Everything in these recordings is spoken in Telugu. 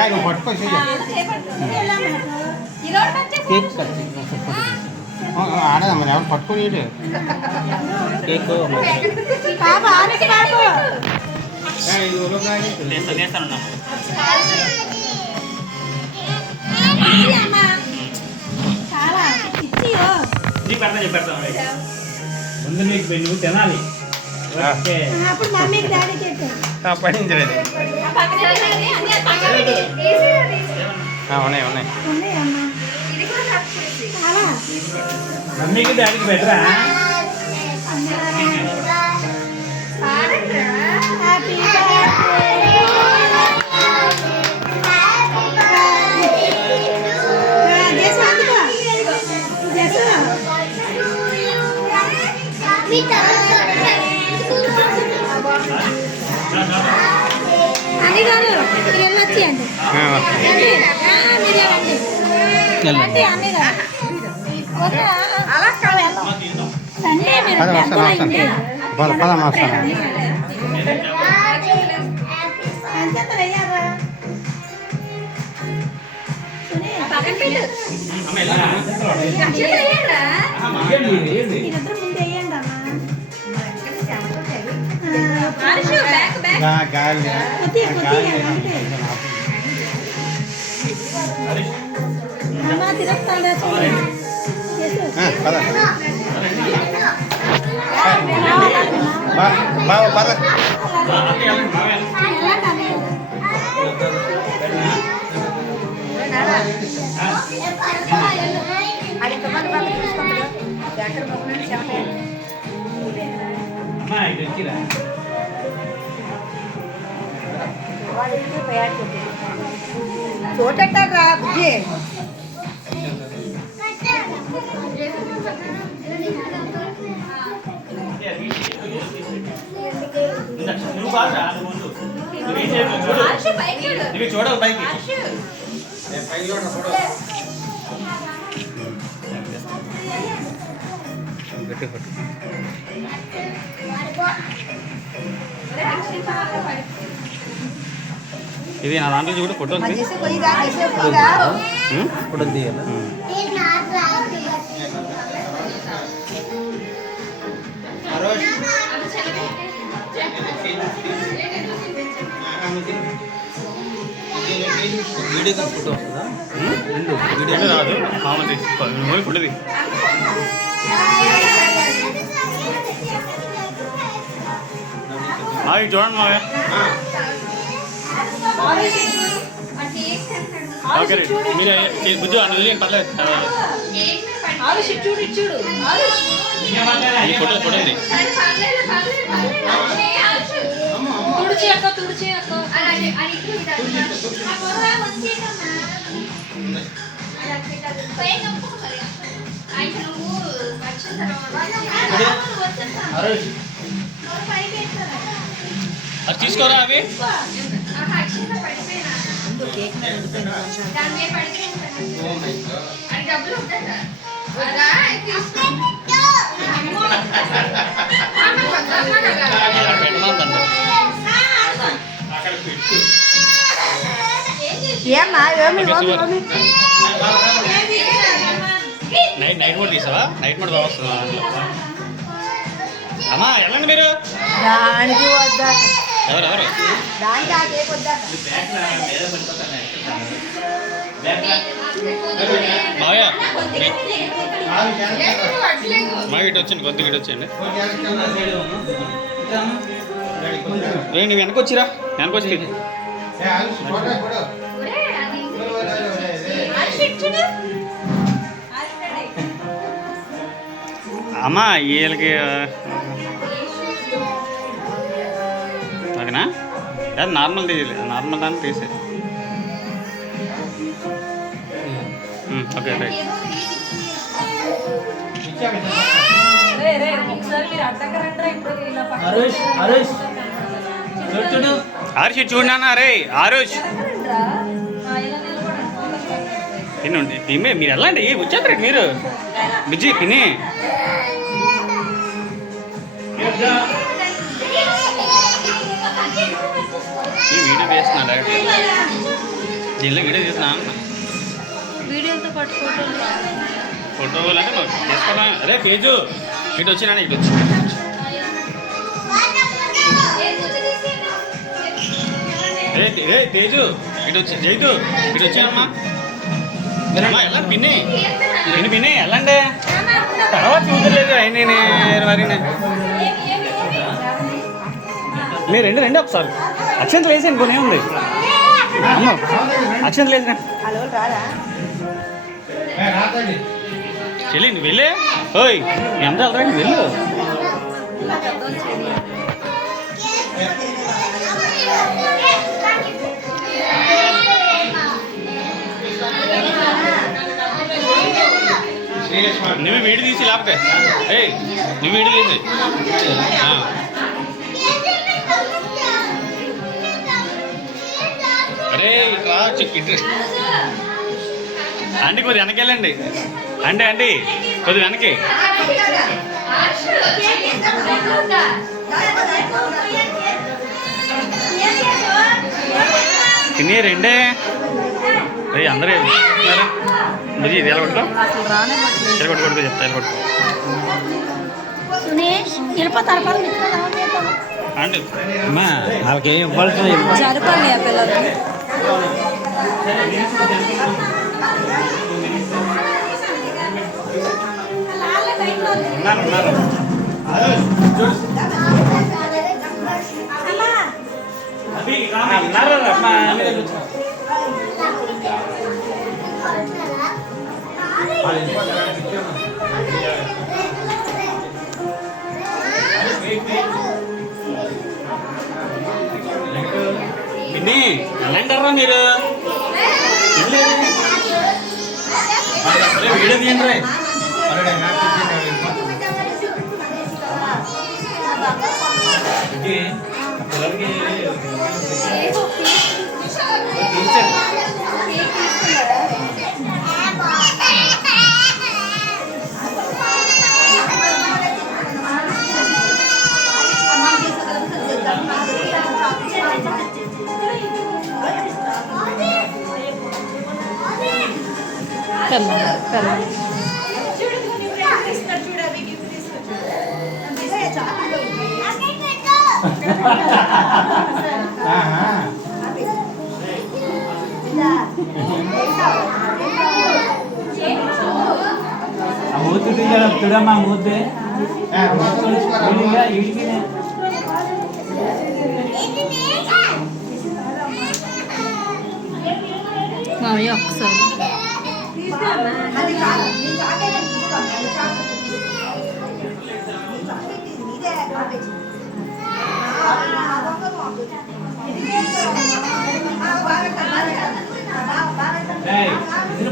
నువ్వు పట్టుకో ఆడదమ్మా ఎవరు పట్టుకొని కేక్ ముందు నీకు నువ్వు తినాలి పడించలేదు ఉన్నాయి ఉన్నాయి మమ్మీకి డాడీకి బెటరా అని గారు మీరు వెళ్ళొచ్చేయండి బాబా పద చూడటరా బుజ్జి చూడవు పైకి ఇది నా దాంట్లో చూడు ఫోటో ఫోటో తీయాలి వీడియో ఫోటో వస్తుందా రెండు వీడియో రాదు మామూలు తీసుకోవాలి ఫోటో తీ చూడండి మావయ్య ఓకే మీరు బుజ్జు అని పర్లేదు ఫోటో ఫోటో అది తీసుకోరా అవి నైట్ మోడ్ తీసావా నైట్ మోడ్ బాగా వస్తుందా అమ్మా వెళ్ళండి మీరు ఎవరెవరు మావయ్య మా ఇటు వచ్చింది కొద్దిగా ఇటు వచ్చేయండి నువ్వు వెనకొచ్చిరా వెనకొచ్చి అమ్మా వీళ్ళకి ఓకేనా అది నార్మల్ తీయాలి నార్మల్ దాన్ని తీసే ఓకే రైట్ ఆరుష్ చూడనా రే ఆరుష్ తినండి మీరు వెళ్ళండి వచ్చేస్తారు మీరు బిజీ తిని ఈ వీడియో తీస్తున్నా డైరెక్ట్ దీనిలో వీడియో తీస్తున్నా వీడియోతో పాటు ఫోటోలు అంటే నువ్వు తీసుకున్నా. అరే తేజు ఇటు వచ్చినా ఇటు వచ్చి ఏ తేజు ఇటు వచ్చి జైతు ఇటు వచ్చానమ్మా అమ్మా ఎలా పిన్ని పిన్ని పిన్ని వెళ్ళండి తర్వాత చూడలేదు నేను మరి మీరు రెండు రెండే ఒకసారి అక్షంతలు వేసాను కొన్ని ఉంది అమ్మ అక్షంతలు వేసిన చెల్లి నువ్వు వెళ్ళే ఓయ్ ఎంత వెళ్తా నువ్వు వెళ్ళు నువ్వు వీడి తీసి లేకపోతే ఏయ్ నువ్వు వీడి తీసి అరే ఇట్లా ఇటు అండి కొద్ది వెనక్కి వెళ్ళండి అంటే అండి కొద్ది వెనక్కి తినే రెండే అయ్యి అందరూ బుజ్జి ఇది ఎలా కొట్టుకో కొట్టుకో చెప్తా ఎలా కొట్టుకో అంటే అమ్మా వాళ్ళకి ఏం ఇవ్వాల్సింది జరపాలి ఆ పిల్లలు ఉన్నారు పిన్ని ఎలాంటారా మీరు వీడియో తీయండి మూతి చూడమ్మా మూతి ఒకసారి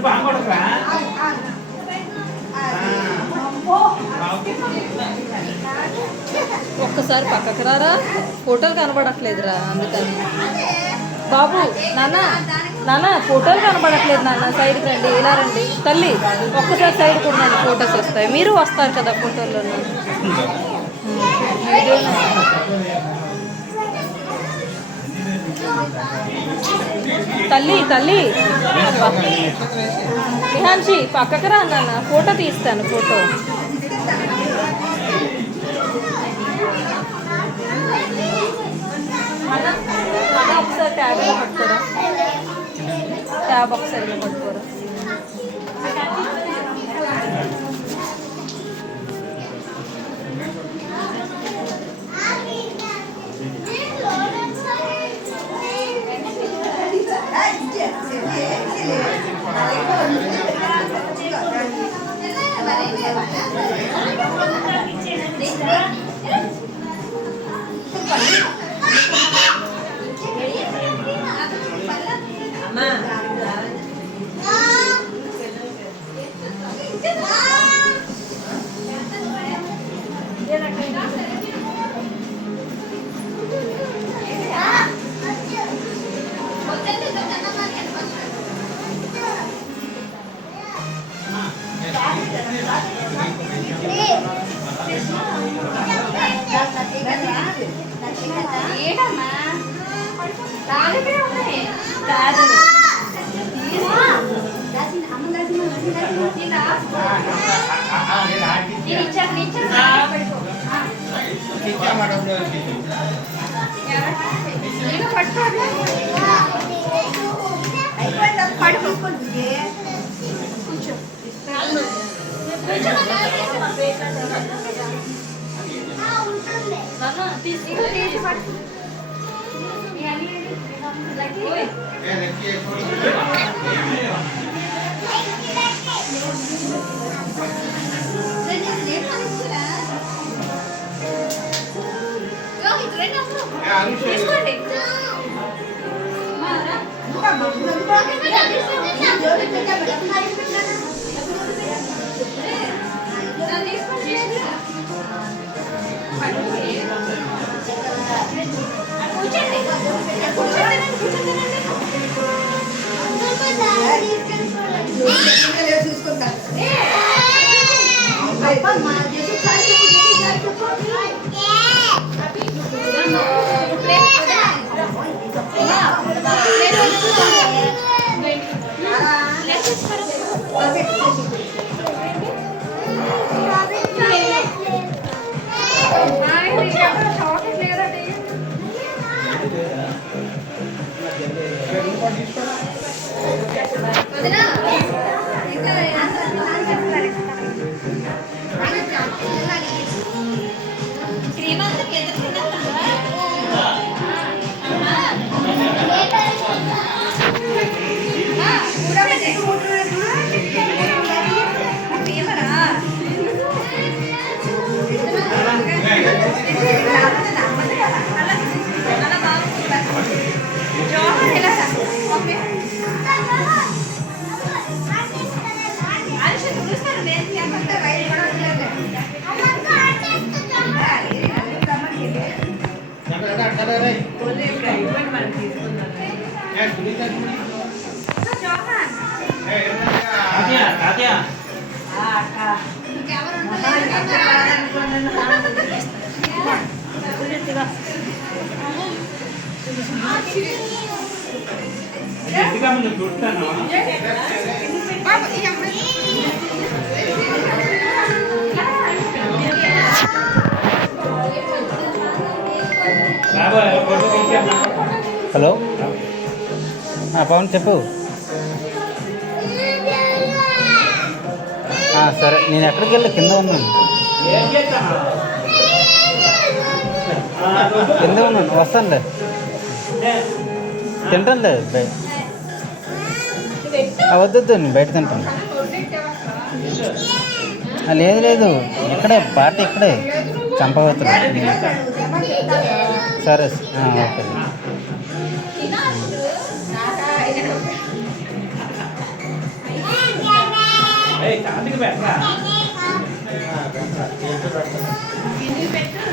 పాకొడకరా ఒక్కసారి పక్కకు రారా ఫోటోలు కనబడట్లేదురా అందుకని బాబు నాన్న నాన్న ఫోటోలు కనబడట్లేదు నాన్న సైడ్కి రండి ఇలా రండి తల్లి ఒక్కసారి సైడ్ కూడా నన్ను ఫొటోస్ వస్తాయి మీరు వస్తారు కదా ఫోటోల్లో తల్లి తల్లి విహాన్షి పక్కకు రా నాన్న ఫోటో తీస్తాను ఫోటో ఒకసారి ట్యాబ్ పట్టుకోరా ట్యాబ్ ఒకసారి పట్టుకోరా హలో పవన్ చెప్పు. సరే నేను ఎక్కడికి వెళ్ళి కింద ఉన్నాను, కింద ఉన్నాను, వస్తానులే, తింటానులే వద్దు నేను బయట తింటాను. లేదు లేదు ఇక్కడే పార్టీ ఇక్కడే చంపవద్దు. సరే ఓకే. పెట్టరా